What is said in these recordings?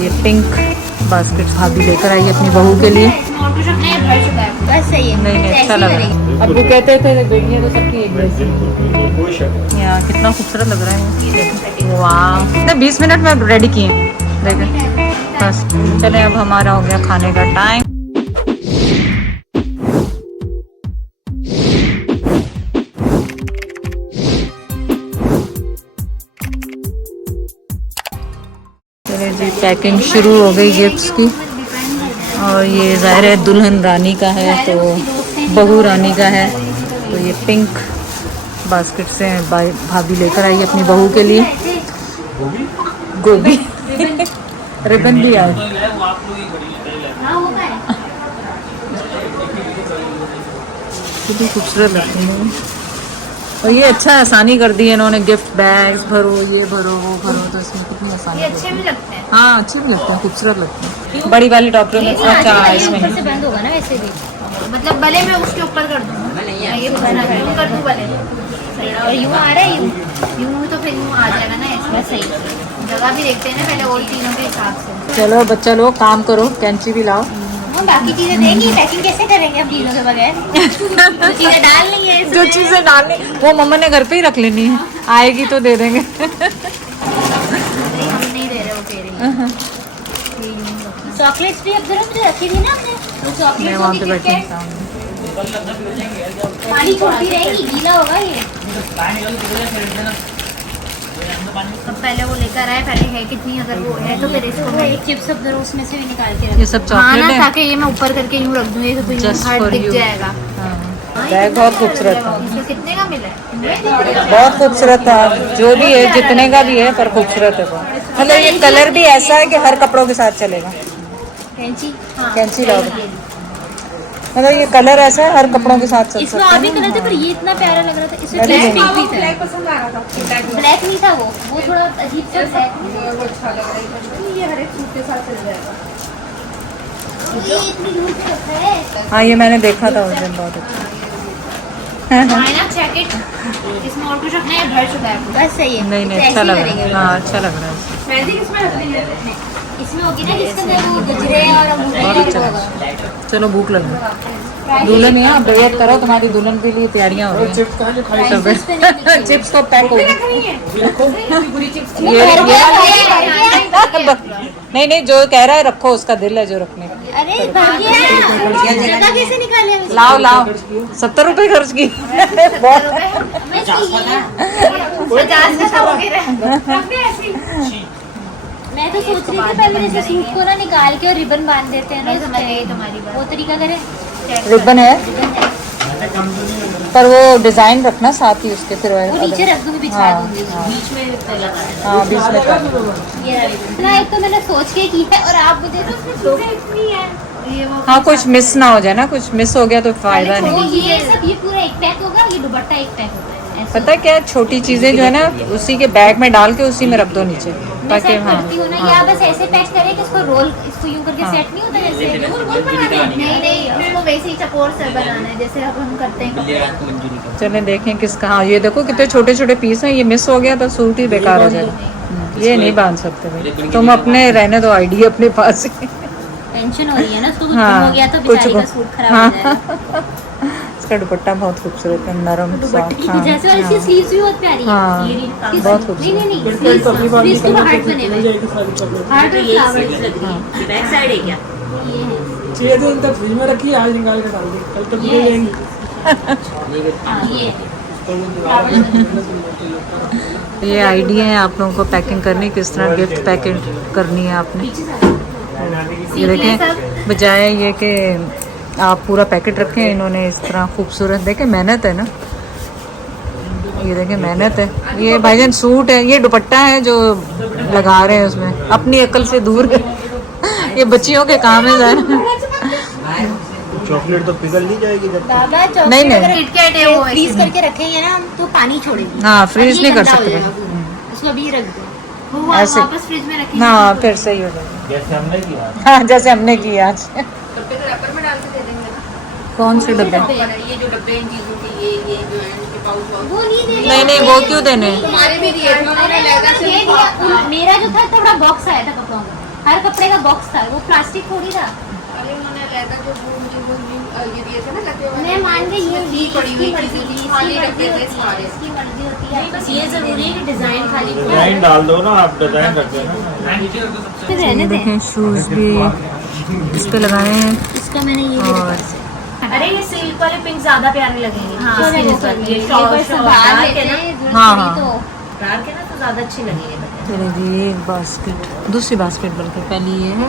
ये pink basket भाभी लेकर आई अपनी बहू के लिए। नहीं अच्छा लग रहा है। अब वो कहते थे बेटियां तो सबकी एक जैसी। यार कितना खूबसूरत लग रहा है। वाह 20 मिनट में रेडी किए देखें बस। चले अब हमारा हो गया खाने का टाइम। चलिए जी पैकिंग शुरू हो गई गिफ्ट्स की। और ये ज़ाहिर है दुल्हन रानी का है तो बहू रानी का है। तो ये पिंक बास्केट से भाभी लेकर आई अपनी बहू के लिए। गोभी रिबन भी आई। कितनी खूबसूरत लगती है। और ये अच्छा आसानी कर दी है इन्होंने। गिफ्ट बैग्स भरो, ये भरो, वो भरो, तो इसमें कितनी आसानी। अच्छे भी लगते हैं। हाँ अच्छे भी लगते हैं, खूबसूरत लगते हैं। बड़ी वाली टॉपरों में अच्छा इसमें ऊपर से बंद होगा ना वैसे भी। मतलब भले मैं उसके ऊपर कर दूँ, ये यूं कर दूँ भले। और यूं आ रहा है यूं तो फिर यूं आ जाएगा ना इसमें। सही जगह भी देखते हैं ना पहले और तीनों के हिसाब से। चलो बच्चा लोग काम करो, कैंची भी लाओ। हम बाकी चीजें देंगे, पैकिंग कैसे करेंगे हम तीनों के बगैर? जो चीजें डालनी है जो चीजें डालनी वो मम्मा ने घर पे ही रख लेनी है, आएगी तो दे देंगे। हम नहीं दे रहे, वो कह रही है। चॉकलेट्स भी अब जरा मुझे रखी थी ना हमने। मैं वहाँ पे बैठी हूँ। पानी छोड़ती रहेगी, गीला होगा ये। अब पहले वो लेकर आए, पहले है कितनी, अगर वो है तो फिर इसको मैं चिप्स सब जरा उसमें से भी निकाल के रख। ये सब चॉकलेट है ताकि ये मैं ऊपर करके यूं रख दूँ, ये तो Just हार्ड for दिख you। जाएगा। बैग बहुत खूबसूरत था। इसको कितने का मिला है? बहुत खूबसूरत था। जो भी है जितने का भी है पर खूबसूरत है वो। मतलब ये कलर भी ऐसा है कि हर कपड़ों के साथ चलेगा। कैंची, कैंची लाओ। मतलब ये कलर ऐसा है हर कपड़ों के साथ चल इसमें सकता और भी है। कलर थे पर ये इतना प्यारा लग रहा था। इसमें अरे ब्लैक नहीं। भी था। पसंद आ रहा था। ब्लैक नहीं था वो थोड़ा अजीब सा ब्लैक। वो अच्छा लग रहा है। ये हर एक सूट के साथ चल जाएगा। ये इतनी दूर से रखा है। हाँ ये मैंने देखा था उस दिन, बहुत अच्छा। ना जैकेट इसमें और कुछ रखना है, भर चुका है बस। सही है। नहीं नहीं अच्छा लग रहा है। हाँ अच्छा लग रहा है। मेहंदी किसमें रखनी है? इसमें होगी ना जिसके अंदर वो गजरे और बहुत अच्छा लगा। चलो भूख लगी। दुल्हन यहाँ बेयत करो, तुम्हारी दुल्हन के लिए तैयारियां हो रही हैं। चिप्स तो पैक हो गई। नहीं नहीं जो कह रहा है रखो, उसका दिल है जो रखने का। अरे भैया कैसे निकाले? लाओ लाओ 70 रुपए खर्च की। बहुत 50 का हो गया। मैं तो सोच रही थी पहले जैसे सूट को ना निकाल के और रिबन बांध देते हैं ना, तुम्हारी वो तरीका करें। रिबन है पर वो डिजाइन रखना साथ ही उसके, फिर वो नीचे रख दूंगी, बिछा हाँ, दूंगी बीच में लगा। हाँ बीच में कर। ये ना एक तो मैंने सोच के की है और आप मुझे तो उसमें चीजें इतनी है। ये वो हाँ कुछ मिस ना हो जाए ना, कुछ मिस हो गया तो फायदा नहीं। ये सब ये पूरा एक पैक होगा, ये दुपट्टा एक पैक होगा। पता है क्या, छोटी चीजें जो है ना उसी के बैग में डाल के उसी में रख दो नीचे, ताकि हाँ या बस ऐसे पैक करें कि इसको रोल, इसको यूं करके सेट नहीं होता जैसे। नहीं उसको वैसे ही चकोर से बनाना है जैसे अब हम करते हैं। चलें देखें किसका। हाँ ये देखो कितने छोटे छोटे पीस हैं, ये मिस हो गया तो सूट ही बेकार हो जाएगा। ये नहीं बांध सकते भाई, तुम अपने रहने दो आईडी अपने पास ही। टेंशन हो रही है ना, तो कुछ हाँ, हो गया तो कुछ बेचारी का को- सूट खराब हाँ। हो जाएगा। इसका दुपट्टा बहुत खूबसूरत है, नरम सॉफ्ट। हाँ जैसे और इसकी स्लीव्स भी बहुत प्यारी है। हाँ, ये नहीं, बहुत खूबसूरत। नहीं स्लीव्स के हार्ट बने हुए, हार्ट और फ्लावर्स। बैक साइड है क्या? ये है। 6 दिन तक फ्रिज में रखी, आज निकाल के डाल दी, कल तक ले लेंगे। हाँ, ये ये आइडिया है आप लोगों को पैकिंग करनी, किस तरह गिफ्ट पैकिंग करनी है आपने। ये देखें, बजाय ये कि आप पूरा पैकेट रखें, इन्होंने इस तरह खूबसूरत, देखें मेहनत है ना, ये देखें मेहनत है। ये भाईजान सूट है, ये दुपट्टा है जो लगा रहे हैं उसमें, अपनी अकल से दूर है। ये बच्चियों के काम है ज़रा। चॉकलेट तो पिघल नहीं जाएगी जब बाबा नहीं, चॉकलेट नहीं। अगर किटकैट है वो फ्रीज करके रखेंगे ना हम तो पानी छोड़ेगी। हाँ फ्रीज ये नहीं कर गंदा हो सकते जाएगा भाई। पूरा। इसको अभी रख दो, वो ऐसे। वापस फ्रिज में रखेंगे। हाँ फिर सही हो जाएगा, जैसे हमने किया। हाँ जैसे हमने किया आज। रैपर में डाल के दे देंगे ना। कौन से डब्बे? ये जो डब्बे इन चीजों के, ये जो है इनके पाउच वाउच। वो नहीं दे नहीं नहीं वो क्यों देने? तुम्हारे भी दिए थे उन्होंने, लहंगा से मेरा जो था थोड़ा बॉक्स आया था कपड़ों का। हर कपड़े का बॉक्स था, वो प्लास्टिक थोड़ी था। अरे उन्होंने लेदर जो वो ये दिए थे ना लगे हुए, मैं मान गई ये ठीक पड़ी हुई चीजें थी, खाली रखे थे सारे। इसकी मर्जी होती है, बस ये जरूरी है कि डिजाइन खाली डिजाइन डाल दो ना, आप डिजाइन रख देना। रहने दें। देखें शूज भी इस पे लगाए हैं इसका मैंने ये भी और अरे ये सिल्क वाले पिंक ज्यादा प्यारे लगेंगे। हाँ, जो ये वो कर कर लिए। लिए, ये शॉर्ट बस शॉर्ट बाहर डार्क लेते है ना, हैं, जरूरत हाँ, पड़ी हाँ। तो डार्क है ना तो ज्यादा अच्छी लगेगी। चले जी एक बास्केट, दूसरी बास्केट बल्कि पहली ये है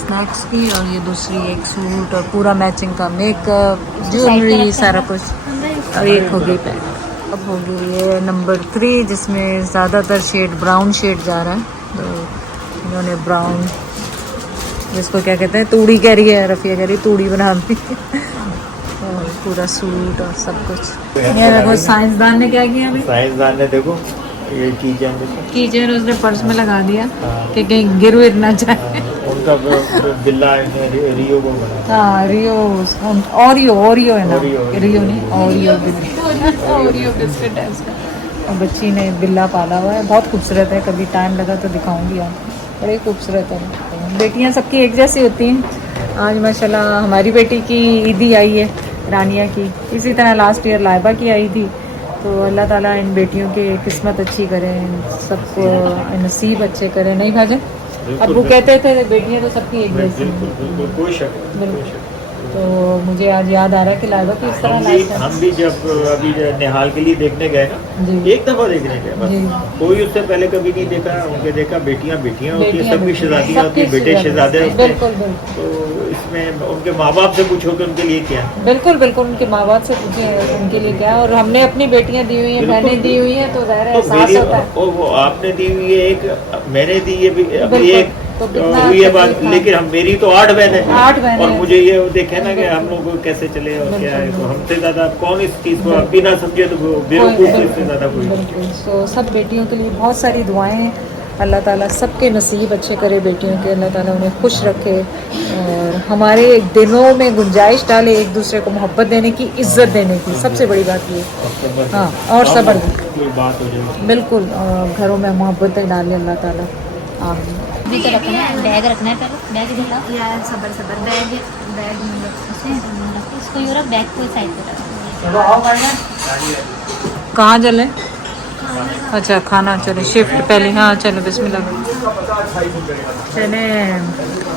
स्नैक्स की और ये दूसरी एक सूट और पूरा मैचिंग का मेकअप ज्वेलरी सारा कुछ। और एक हो गई पैक। अब हो गई ये नंबर 3 जिसमें ज़्यादातर शेड ब्राउन शेड जा रहा है। तो इन्होंने ब्राउन जिसको क्या कहते हैं तूड़ी कह रही है, रफ़िया कह रही तूड़ी बना दी और पूरा सूट और सब कुछ। ये देखो साइंसदान ने क्या किया अभी, साइंसदान ने देखो ये कीचेन देखो, कीचेन उसने पर्स में लगा दिया हाँ। कि कहीं गिर विर ना जाए। उनका बिल्ला रियो को बना। हाँ रियो ओरियो है ना, ओरियो। रियो नहीं ओरियो ओरियो बिस्किट है उसका। और बच्ची ने बिल्ला पाला हुआ है, बहुत खूबसूरत है, कभी टाइम लगा तो दिखाऊंगी आप, बड़े खूबसूरत है। बेटियां सबकी एक जैसी होती हैं। आज माशाल्लाह हमारी बेटी की ईदी आई है रानिया की, इसी तरह लास्ट ईयर लाइबा की आई थी। तो अल्लाह ताला इन बेटियों की किस्मत अच्छी करे, सबको नसीब अच्छे करे। नहीं भाजन अबू कहते थे बेटियां तो सबकी एक जैसी हैं। बिल्कुल बिल्कुल कोई शक नहीं, कोई शक नहीं। तो मुझे आज याद आ रहा है कि लाइबा की इस तरह हम भी जब अभी निहाल के लिए देखने गए ना, जी। एक दफा देखने गए बस, जी। कोई उससे पहले कभी नहीं देखा। उनके देखा बेटियां होती हैं, बेटियां सबकी शहजादियां होती हैं, सबकी बेटे शहजादे होते हैं। बिल्कुल बिल्कुल तो इसमें उनके माँ बाप से पूछो कि उनके लिए क्या है। बिल्कुल बिल्कुल उनके माँ बाप से पूछे उनके लिए क्या है। और हमने अपनी बेटियां दी हुई हैं, बिल्कुल, बहनें दी हुई हैं, तो ज़ाहिर है तो एहसास मेरी होता है। वो आपने दी हुई है एक, मैंने दी है अभी बिल्कुल, एक, तो कितना हुई है बात। तकलीफ था। लेकिन हम मेरी तो 8 बहनें हैं, 8 बहनें और हैं। मुझे ये देखे ना कि हम लोग कैसे चले और क्या है। तो हमसे ज्यादा कौन इस चीज को अब भी ना समझे तो वो बेवकूफ तो इससे ज्यादा कोई नहीं। बिल्कुल। तो सब बेटियों के लिए बहुत सारी दुआएं हैं। अल्लाह ताला सबके नसीब अच्छे करे बेटियों के, अल्लाह ताला उन्हें खुश रखे और हमारे दिलों में गुंजाइश डाले एक दूसरे को मोहब्बत देने की, इज्जत देने की। सबसे बड़ी बात ये, हाँ, और सब्र। कोई बात हो जाए बिल्कुल घरों में मोहब्बतें डाले अल्लाह ताला। आमीन। अभी तो रखना है, बैग रखना है पहले, बैग दिखाओ यार सबर सबर बैग बैग इसको यूँ रख, बैग को साइड पे रख। कहाँ चले? अच्छा खाना, चले शिफ्ट पहले। हाँ चलो बिस्मिल्लाह। चले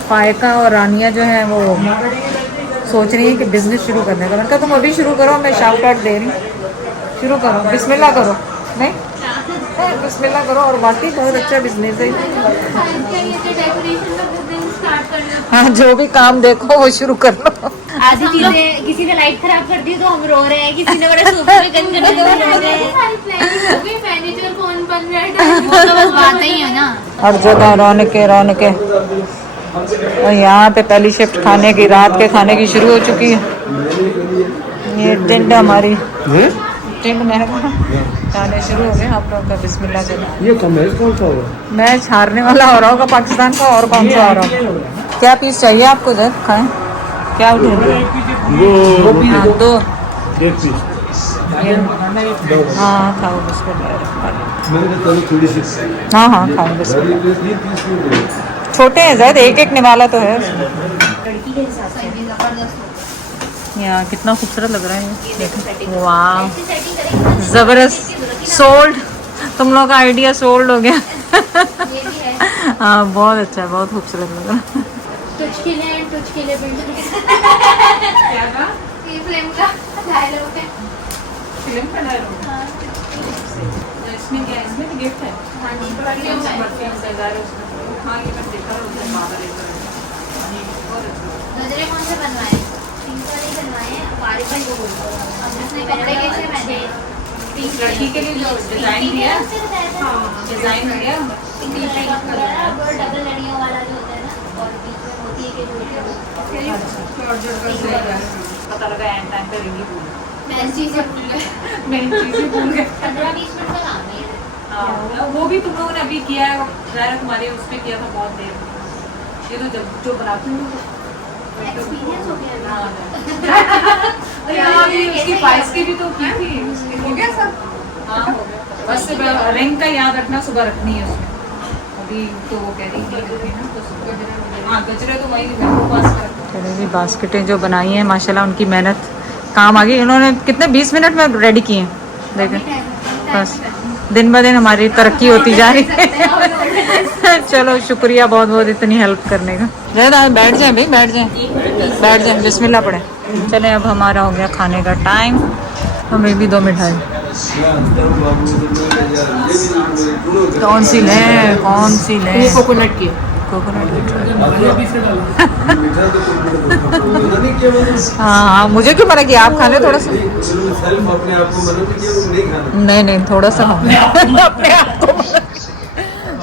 फायका और रानिया जो है वो सोच रही है कि बिजनेस शुरू करने का। मैंने कहा तुम अभी शुरू करो, मैं शाउट आउट दे रही हूँ, शुरू करो, बिस्मिल्लाह करो। नहीं बिस्मिल्लाह करो। और वाकई बहुत अच्छा बिजनेस है। हाँ जो भी काम देखो वो शुरू कर लो। आधी चीजें किसी ने लाइट खराब कर दी तो हम रो रहे हैं, किसी ने बड़ा सोफे पे गंद कर दिया तो रो रहे हैं। मैनेजर कौन बन रहा है? वो तो बस बात ही है ना। हर जगह रौनकें रौनकें। और यहाँ पे पहली शिफ्ट खाने की, रात के खाने की शुरू हो चुकी है। ये टेंट हमारी टेंट महंगा खाने शुरू हो गए आप लोगों का। बिस्मिल्लाह करें। ये कम है, कौन सा होगा? मैच हारने वाला हो रहा होगा पाकिस्तान का, और कौन सा हो रहा होगा? क्या पीस चाहिए आपको? इधर खाएं, क्या उठेंगे? हाँ 2 एक पीस हाँ खाओ बिस्मिल्लाह। मैंने कहा थोड़ी सी हाँ हाँ खाओ बिस्मिल्लाह। छोटे हैं ज़ायद, एक एक निवाला तो है। यार कितना खूबसूरत लग रहा है ये। वाह ज़बरदस्त, सोल्ड। तुम लोग का आइडिया सोल्ड हो गया। हाँ बहुत अच्छा, बहुत खूबसूरत लग रहा है। तुझ के लिए तुझ के लिए ये फिल्म का डायलॉग है। फिल्म का डायलॉग। इसमें क्या है? इसमें तो गिफ्ट है। हाँ जी, हाँ ये मैं देखा गजरे कौन से बनवाए? सिंपल ही बनवाए हैं, बारीक बारीक को बोलते हैं। अब जिसने कपड़े कैसे पहने? लड़की के लिए जो डिजाइन दिया, डिजाइन दिया डबल लड़ियों वाला जो होता है ना, और बीच में होती है कि पता लगा एंड टाइम पे रिंगी भूल मैं चीजें भूल गए। मेन चीजें भूल गए। 15-20 मिनट का काम है ये। हाँ वो भी तुम लोगों ने अभी किया है, ज़ाहिर तुम्हारे उसमें किया था बहुत देर। ये तो जब जो बनाती हूँ एक्सपीरियंस हो गया। यहाँ भी उसकी फाइल्स की भी तो की थी। उसकी हो गया सब। हाँ हो गया, बस रिंग का याद रखना, सुबह रखनी है उसमें। अभी तो वो कह रही थी ना, हाँ कचरे तो वही मेरे को पास कर। चलो जी, बास्केटें जो बनाई हैं माशाल्लाह उनकी मेहनत काम आ गई। इन्होंने कितने 20 मिनट में रेडी किए हैं, देखें बस। दिन ब दिन हमारी तरक्की होती जा रही है। चलो शुक्रिया बहुत बहुत इतनी हेल्प करने का। ज़्यादा बैठ जाए भाई, बैठ जाए बिस्मिल्लाह पढ़े। चले अब हमारा हो गया खाने का टाइम, हमें भी 2 मिठाई। कौन सी लें? कोकोनट की हाँ मुझे क्यों मना किया? आप खा ले थोड़ा सा। नहीं थोड़ा सा अपने आप को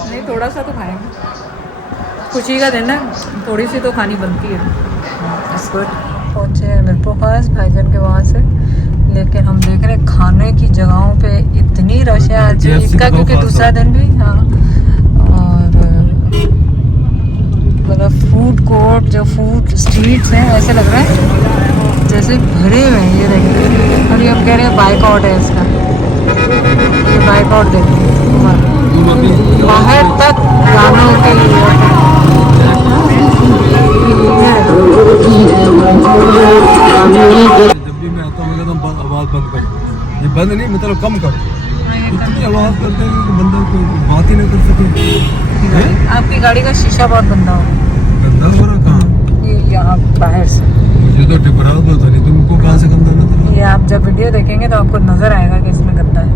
नहीं, थोड़ा सा तो खाएंगे, खुशी का दिन है, थोड़ी सी तो खानी बनती है। पहुँचे हैं मिरपुर पास भाईजान के वहाँ से, लेकिन हम देख रहे हैं खाने की जगहों पे इतनी रश है आज इसका, क्योंकि दूसरा दिन भी। हाँ, और मतलब फूड कोर्ट जो फूड स्ट्रीट्स हैं ऐसे लग रहा है जैसे भरे हुए हैं। ये देखिए, और ये हम कह रहे हैं बाइकआउट है इसका, ये बाइकआउट देखिए बाहर तक गानों के लिए। जब भी मैं आता हूँ तो आवाज़ बंद कर, ये बंद नहीं मतलब कम कर, इतनी आवाज़ करते हैं कि बंदा कोई बात ही नहीं कर सके। आपकी गाड़ी का शीशा बहुत गंदा हो, गंदा हो रहा कहाँ? ये यहाँ बाहर से। मुझे तो टिपरा दो था, नहीं तुमको कहाँ से गंदा नजर? ये आप जब वीडियो देखेंगे तो आपको नजर आएगा कि इसमें गंदा है।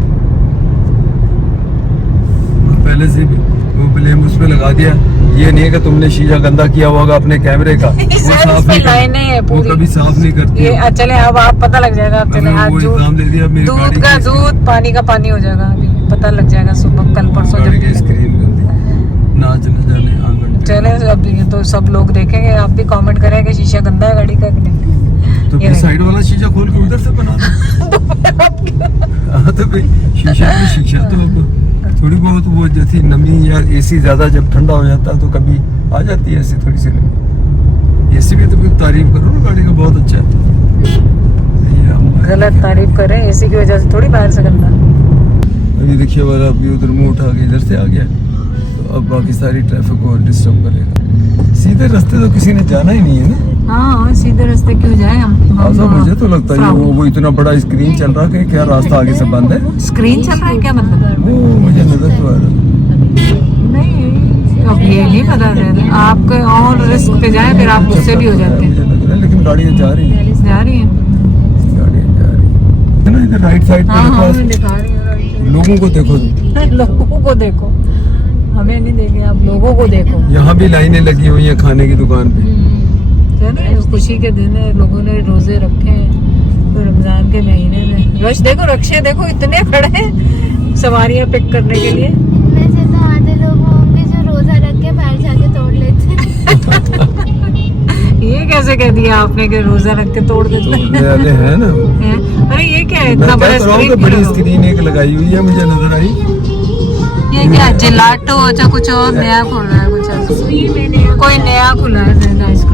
पहले से भी वो ब्लेम उस पे लगा दिया, ये नहीं है कि तुमने शीशा गंदा किया होगा अपने कैमरे का, वो साफ नहीं लाइनें हैं वो पूरी, कभी साफ नहीं करती। ये चले अब आप पता लग जाएगा, आप चले आज वो इल्जाम दे दिया मेरी दूध गाड़ी का की दूध पानी का पानी हो जाएगा, अभी पता लग जाएगा सुबह कल परसों गाड़ी की जब। स्क्रीन गंदी, नाच न जाने आंगन। चले अब ये तो सब लोग देखेंगे, आप भी कमेंट करें कि शीशा गंदा है गाड़ी का कि नहीं। तो फिर साइड वाला शीशा खोल के उधर से बना दो। हाँ तो भाई शीशा तो अब थोड़ी बहुत वो जैसी नमी या एसी ज्यादा जब ठंडा हो जाता है तो कभी आ जाती है ऐसी थोड़ी सी नमी। एसी की तो फिर तारीफ करो ना, गाड़ी का बहुत अच्छा है। गलत तारीफ करें, एसी की वजह से थोड़ी बाहर से गंदा। अभी देखिए वाला अभी उधर मुंह उठा के इधर से आ गया, तो अब बाकी सारी ट्रैफिक को डिस्टर्ब करेगा। सीधे रास्ते तो किसी ने जाना ही नहीं है ना। हाँ सीधे रास्ते क्यों जाए हम? ऐसा मुझे तो लगता है वो इतना बड़ा स्क्रीन चल रहा है कि क्या रास्ता आगे से बंद है। स्क्रीन चल रहा है क्या मतलब? वो मुझे नजर तो आ रहा नहीं, अब ये नहीं पता रहता, आप और रिस्क पे जाए फिर आप गुस्से भी हो जाते हैं। लेकिन गाड़ियाँ जा रही है, जा रही है ना इधर राइट साइड हाँ पे। हाँ मैं दिखा रही हूँ। लोगों को देखो, लोगों को देखो, हमें नहीं देखे, आप लोगों को देखो। यहाँ भी लाइनें लगी हुई है खाने की दुकान पे। खुशी के दिन है, लोगों ने रोजे रखे हैं तो रमजान के महीने में रश देखो, रक्षे देखो इतने खड़े हैं सवारियां पिक करने के लिए। वैसे तो आधे लोग होंगे जो रोजा रख के बाहर जाके तोड़ लेते हैं। ये कैसे कह दिया आपने कि रोजा रख के तोड़ देते हैं? है ना, अरे ये क्या है इतना बड़ा स्क्रीन? बड़ी स्क्रीन एक लगाई हुई है, मुझे नजर आई। ये क्या जिलाटो अच्छा कुछ और नया खुल रहा है, कुछ कोई नया खुला है आइसक्रीम।